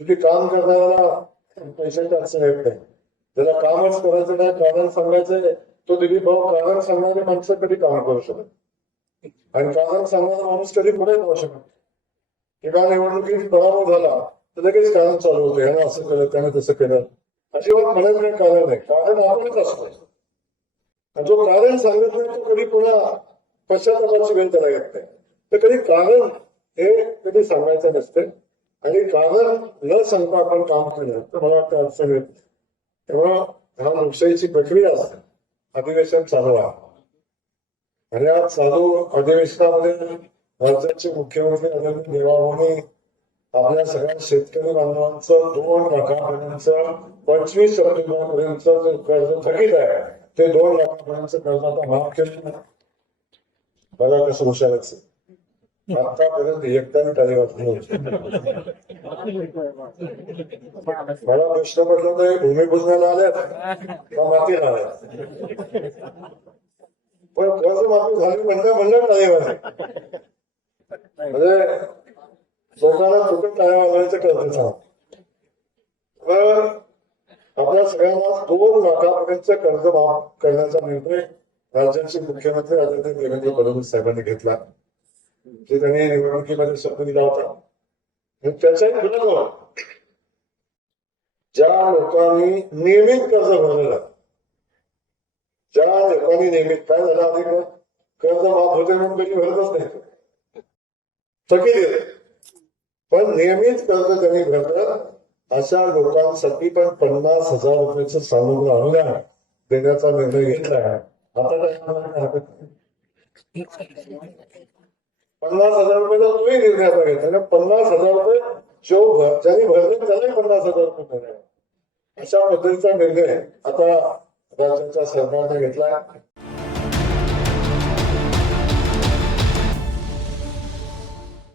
शेवटी काम करणाऱ्याला पैशांची अडचण येत नाही. ज्याला कामच करायचं नाही, कारण सांगायचंय, तो दिलीप भाऊ कारण सांगणारी माणसं कधी काम करू शकत, आणि कारण सांगणारा माणूस कधी पुढे जाऊ शकत. किंवा निवडणुकीत पराभव झाला तर लगेच कारण चालू होते, ह्यानं असं केलं त्याने तसं केलं. अजिबात म्हणायचं कारण नाही, कारण आपणच असतो. आणि जो कारण सांगत नाही तो कधी पुन्हा पश्चातापाची वेळ त्याला येत नाही. तर कधी कारण हे कधी सांगायचं नसते, आणि कारण न सांगता आपण काम केलं तर मला वाटतं अडचण येत. तेव्हा हा लोकशाहीची प्रक्रिया असते. अधिवेशन चालू आहे, आणि आज चालू अधिवेशनामध्ये राज्याचे मुख्यमंत्री आदरणीय देवाभाऊंनी आपल्या सगळ्या शेतकरी बांधवांचं 2 लाखापर्यंत 25 सप्टेंबरपर्यंत जे कर्ज थकीत आहे ते 2 लाखापर्यंत कर्ज आता माफ केलं. बघा कसं हुशारायचं. आतापर्यंत एकदाही टाळी वाजली नव्हती. मला प्रश्न पडला तर भूमिपूजनाला आल्यात का मातीला आल्यात, पण कर्ज माफी झाली म्हणलं टाळी वाजली. म्हणजे लोकांना फुकट टाळ्या वाजवायचं कळतं सांग. तर आपल्या सगळ्यांना 2 लाखापर्यंत कर्ज माफ करण्याचा निर्णय राज्याचे मुख्यमंत्री आदरणीय देवेंद्र फडणवीस साहेबांनी घेतला, जे त्यांनी निवडणुकीमध्ये शब्द दिला होता. त्याच्याही विरोधात ज्या लोकांनी नियमित कर्ज भरलेलं, ज्या लोकांनी नियमित काय झालं, अधिक कर्ज माफ होते म्हणून कधी भरतच नाही, थकीत येते, पण नियमित कर्ज त्यांनी भरलं अशा लोकांसाठी पण 50,000 रुपयाचं सानुग्रह अनुदान देण्याचा निर्णय घेतला आहे. आता काय 50,000 रुपयाचा तोही निर्णयाचा घेतला. 50,000 रुपये जो ज्यांनी भरले त्यालाही 50,000 रुपये देणार, अशा पद्धतीचा निर्णय आता राज्याच्या सरकारने घेतला.